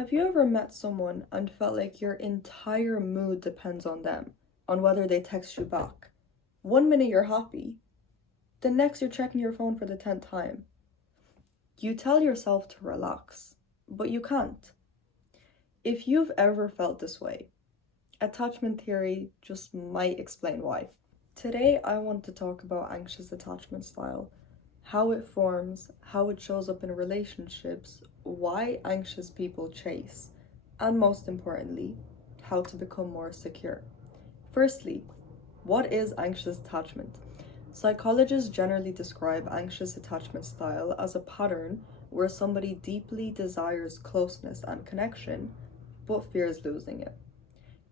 Have you ever met someone and felt like your entire mood depends on them, on whether they text you back? One minute you're happy, the next you're checking your phone for the 10th time. You tell yourself to relax, but you can't. If you've ever felt this way, attachment theory just might explain why. Today, I want to talk about anxious attachment style, how it forms, how it shows up in relationships, why anxious people chase, and most importantly, how to become more secure. Firstly, what is anxious attachment? Psychologists generally describe anxious attachment style as a pattern where somebody deeply desires closeness and connection, but fears losing it.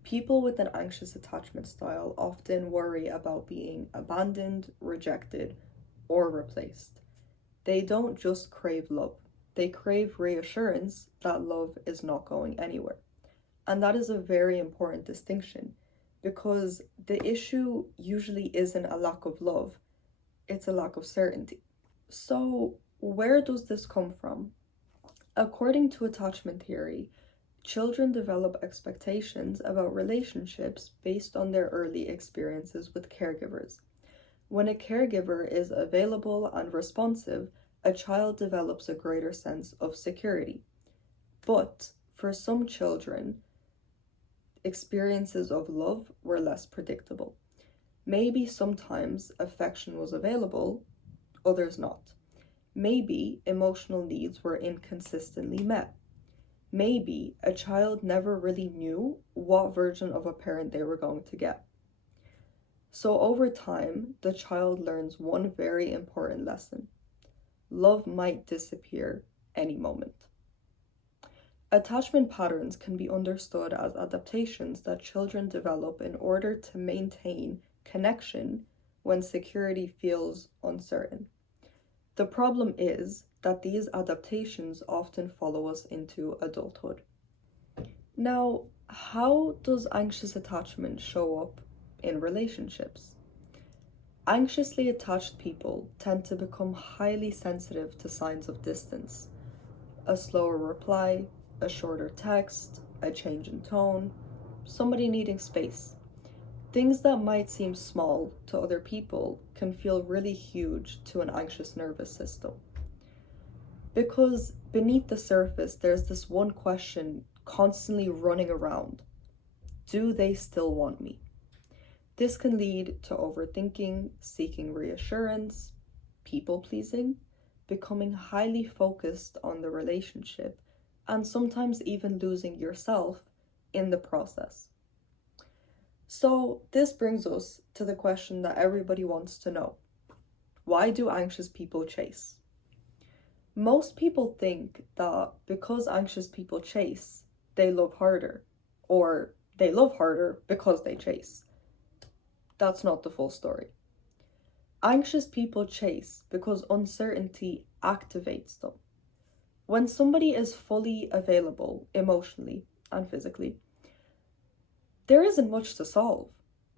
People with an anxious attachment style often worry about being abandoned, rejected, or replaced. They don't just crave love, they crave reassurance that love is not going anywhere. And that is a very important distinction because the issue usually isn't a lack of love, it's a lack of certainty. So, where does this come from? According to attachment theory, children develop expectations about relationships based on their early experiences with caregivers. When a caregiver is available and responsive, a child develops a greater sense of security. But for some children, experiences of love were less predictable. Maybe sometimes affection was available, others not. Maybe emotional needs were inconsistently met. Maybe a child never really knew what version of a parent they were going to get. So over time, the child learns one very important lesson. Love might disappear any moment. Attachment patterns can be understood as adaptations that children develop in order to maintain connection when security feels uncertain. The problem is that these adaptations often follow us into adulthood. Now, how does anxious attachment show up in relationships? Anxiously attached people tend to become highly sensitive to signs of distance. A slower reply, a shorter text, a change in tone, somebody needing space. Things that might seem small to other people can feel really huge to an anxious nervous system. Because beneath the surface, there's this one question constantly running around. Do they still want me? This can lead to overthinking, seeking reassurance, people pleasing, becoming highly focused on the relationship, and sometimes even losing yourself in the process. So, this brings us to the question that everybody wants to know. Why do anxious people chase? Most people think that because anxious people chase, they love harder, or they love harder because they chase. That's not the full story. Anxious people chase because uncertainty activates them. When somebody is fully available emotionally and physically, there isn't much to solve.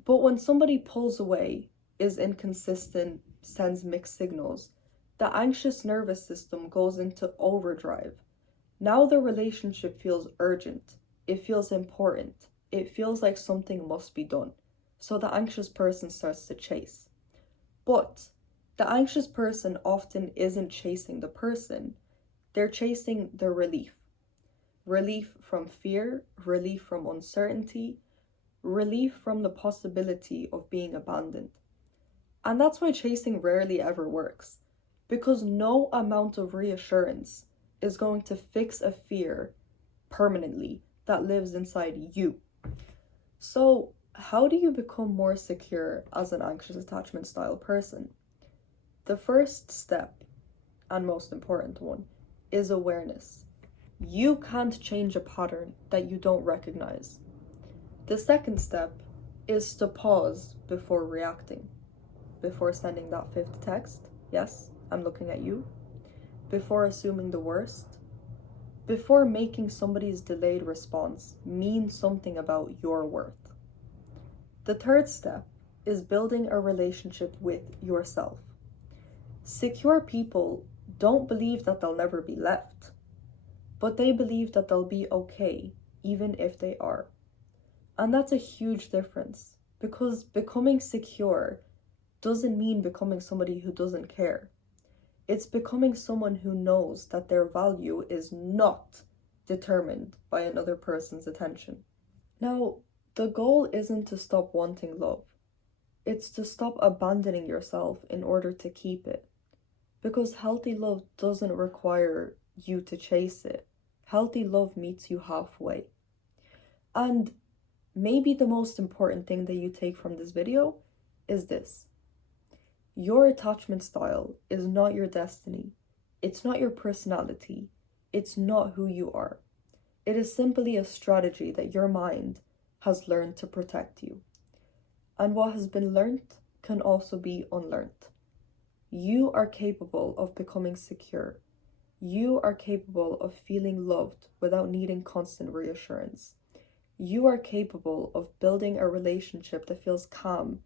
But when somebody pulls away, is inconsistent, sends mixed signals, the anxious nervous system goes into overdrive. Now the relationship feels urgent, it feels important, it feels like something must be done. So the anxious person starts to chase. But the anxious person often isn't chasing the person, they're chasing the relief. Relief from fear, relief from uncertainty, relief from the possibility of being abandoned. And that's why chasing rarely ever works, because no amount of reassurance is going to fix a fear permanently that lives inside you. So, how do you become more secure as an anxious attachment style person? The first step, and most important one, is awareness. You can't change a pattern that you don't recognize. The second step is to pause before reacting, before sending that fifth text. Yes, I'm looking at you. Before assuming the worst. Before making somebody's delayed response mean something about your worth. The third step is building a relationship with yourself. Secure people don't believe that they'll never be left. but they believe that they'll be okay even if they are. And that's a huge difference, because becoming secure doesn't mean becoming somebody who doesn't care. It's becoming someone who knows that their value is not determined by another person's attention. Now, the goal isn't to stop wanting love. It's to stop abandoning yourself in order to keep it. Because healthy love doesn't require you to chase it. Healthy love meets you halfway. And maybe the most important thing that you take from this video is this. Your attachment style is not your destiny. It's not your personality. It's not who you are. It is simply a strategy that your mind has learned to protect you. And what has been learned can also be unlearned. You are capable of becoming secure. You are capable of feeling loved without needing constant reassurance. You are capable of building a relationship that feels calm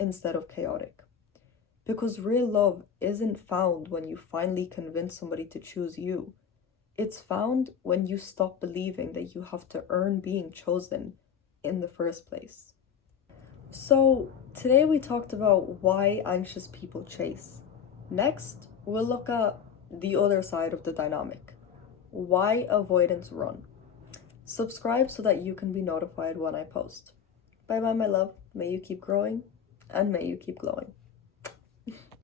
instead of chaotic. Because real love isn't found when you finally convince somebody to choose you. It's found when you stop believing that you have to earn being chosen in the first place. So, today we talked about why anxious people chase. Next, we'll look at the other side of the dynamic. Why avoidance run. Subscribe so that you can be notified when I post. Bye bye, my love. May you keep growing and may you keep glowing.